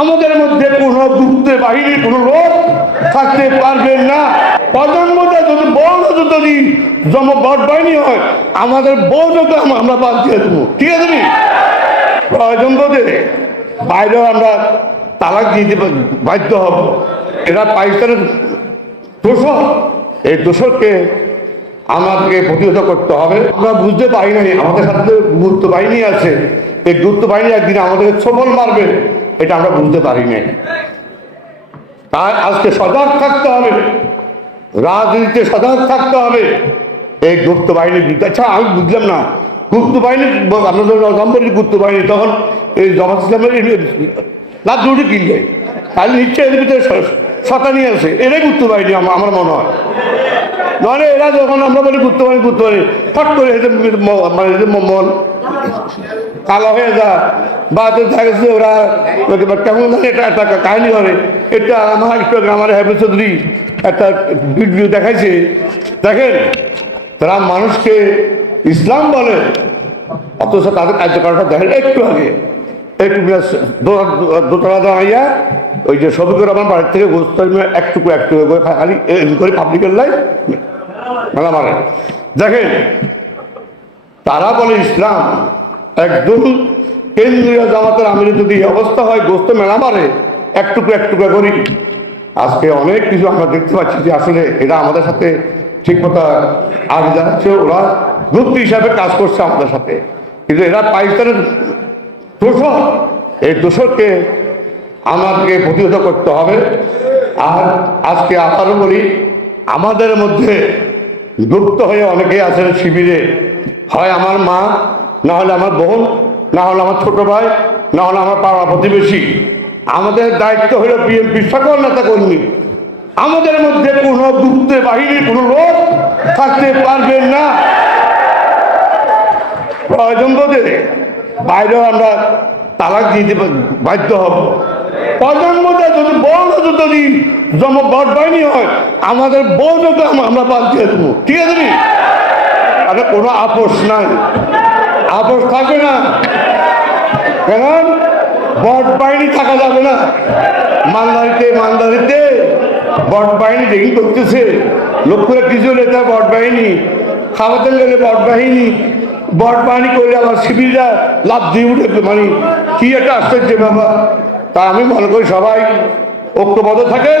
আমাদের মধ্যে কোনো গুপ্ত বাহিনীর কোনো লোক থাকতে পারবেন না। প্রজন্মটা যদি বড় যদি বট বাহিনী হয়, আমাদের বউটাকে আমরা বাদ দিয়ে দেবো, ঠিক আছে নি? প্রয়োজন বোধে বাইরেও আমরা তালাক দিতে বাধ্য হব। এরা পাকিস্তানের দোষক, এই দোষককে আমাদেরকে প্রতিহত করতে হবে। আমরা বুঝতে পারি নাই আমাদের সাথে গুপ্ত বাহিনী আছে, এই গুপ্ত বাহিনী একদিন আমাদেরকে সফল মারবে, এটা আমরা বুঝতে পারি নাই। তাই আজকে সজাগ থাকতে হবে, রাজনীতিতে সজাগ থাকতে হবে এই গুপ্ত বাহিনীর বিরুদ্ধে। আচ্ছা, আমি বুঝলাম না, গুপ্ত বাহিনী আপনাদের নভেম্বরের গুপ্ত বাহিনী তখন এই জামাত ইসলামের লাভ জুড়ে কিনবে, তাহলে নিশ্চয়ই এদের ভিতরে শতানি আছে, এরাই গুপ্ত বাহিনী আমার মনে হয়। নইলে এরা যখন আমরা বলি গুপ্ত বাহিনী ফট করে মানে মন কালো হয়ে যায় বা দেখা গেছে ওরা কেমন এটা একটা কাহিনী করে। এটা আমার গ্রামের হাবিব চৌধুরী একটা ভিডিও দেখাইছে, দেখেন তারা মানুষকে ইসলাম বলে অথচ তাদের কার্যকরটা দেখেন। একটু আগে একটু দোতলা দাঁড়াইয়া ওই যে শফিকুর রহমান বাড়ির থেকে গোস্ত একটুকু খালি করে পাবলিকের লাই মেলা মারে। দেখেন তারা বলে ইসলাম, একদম কেন্দ্রীয় জামাতের আমিরের যদি অবস্থা হয় গোস্ত মেলা মারে একটুকু করি। আজকে অনেক কিছু আমরা দেখতে পাচ্ছি যে আসলে এরা আমাদের সাথে ঠিক কথা আগে যাচ্ছে, ওরা গুপ্ত হিসাবে কাজ করছে আমাদের সাথে, কিন্তু এরা পাকিস্তানের দোষক, এই দোষককে আমাদেরকে প্রতিহত করতে হবে। আর আজকে আবারও বলি, আমাদের মধ্যে গুপ্ত হয়ে অনেকেই আছেন শিবিরে, হয় আমার মা, না হলে আমার বোন, না হলে আমার ছোট ভাই, না হলে আমার পাড়া প্রতিবেশী। আমাদের দায়িত্ব হলো বিএনপি সকল নেতা কর্মী, আমাদের মধ্যে কোনো গুপ্ত বাহিনীর কোনো লোক থাকতে পারবেন না। প্রয়োজন বোধে বাইরেও আমরা তালাক দিতে বাধ্য হব। প্রজন্মটা যদি বড় যদি বট বাহিনী হয়, আমাদের বউটাকে আমরা বাদ দিয়ে দেবো, ঠিক আছে নি? তাহলে কোনো আপোষ নাই, আপোষ থাকবে না। কারণ বট বাহিনী থাকা যাবে না। মানদারিতে বট বাহিনী রেগিং করতেছে, লক্ষ্যরা কিছু নেতা বট বাহিনী, খাওয়াতে গেলে বট বাহিনী করলে আবার শিবিররা লাভ দিয়ে উঠে, মানে কি একটা আশ্চর্য ব্যাপার। তা আমি মনে করি সবাই ঐক্যবদ্ধ থাকেন।